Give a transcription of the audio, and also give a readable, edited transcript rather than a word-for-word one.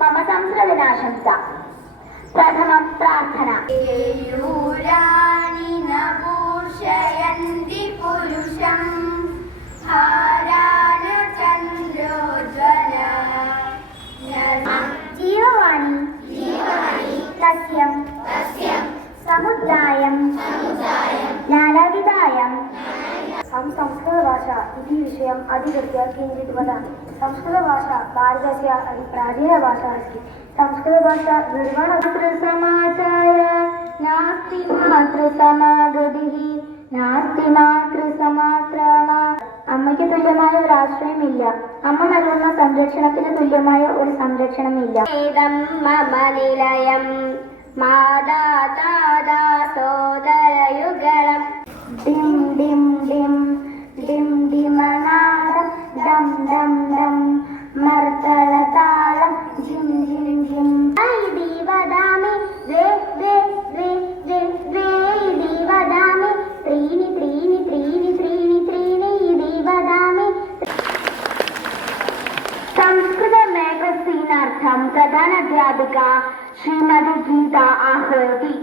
मम संस्कृतनाशंस। प्रथमं प्रार्थना। जीववाणी सस्यं समुदायं ज्ञानविदायं। संस्कृतभाषा इति विषयम् अधिकृत्य किञ्चित् वदामि। संस्कृतभाषा भारतस्य प्राचीनभाषा अस्ति। संस्कृतभाषा निर्वणमातृसमाचाय नास्ति मातृसमागतिः नास्ति मातൃസമാത്രാണ. അമ്മയ്ക്ക് തുല്യമായ ഒരു ആശ്രയമില്ല. അമ്മ നൽകുന്ന സംരക്ഷണത്തിന് തുല്യമായ ഒരു സംരക്ഷണമില്ല. നിലയം മാതാ സോദരയുഗളം ഡിം ഡിം ഡിം ഡിം ഡിമനാദം ഡം ഡം ഡം മർദ്ദളതാളം ജിം ജിം ജിം. ഇതി വദാമി രേ രേ രേ രേ രേ ഇതി വദാമി ത്രീണി ത്രീണി ത്രീണി ത്രീണി ത്രീണി ഇതി വദാമി. സംസ്കൃത മേഗസീനാർത്ഥം പ്രധാനാധ്യാപിക ശ്രീമതി ഗീത ആഹ്വതി.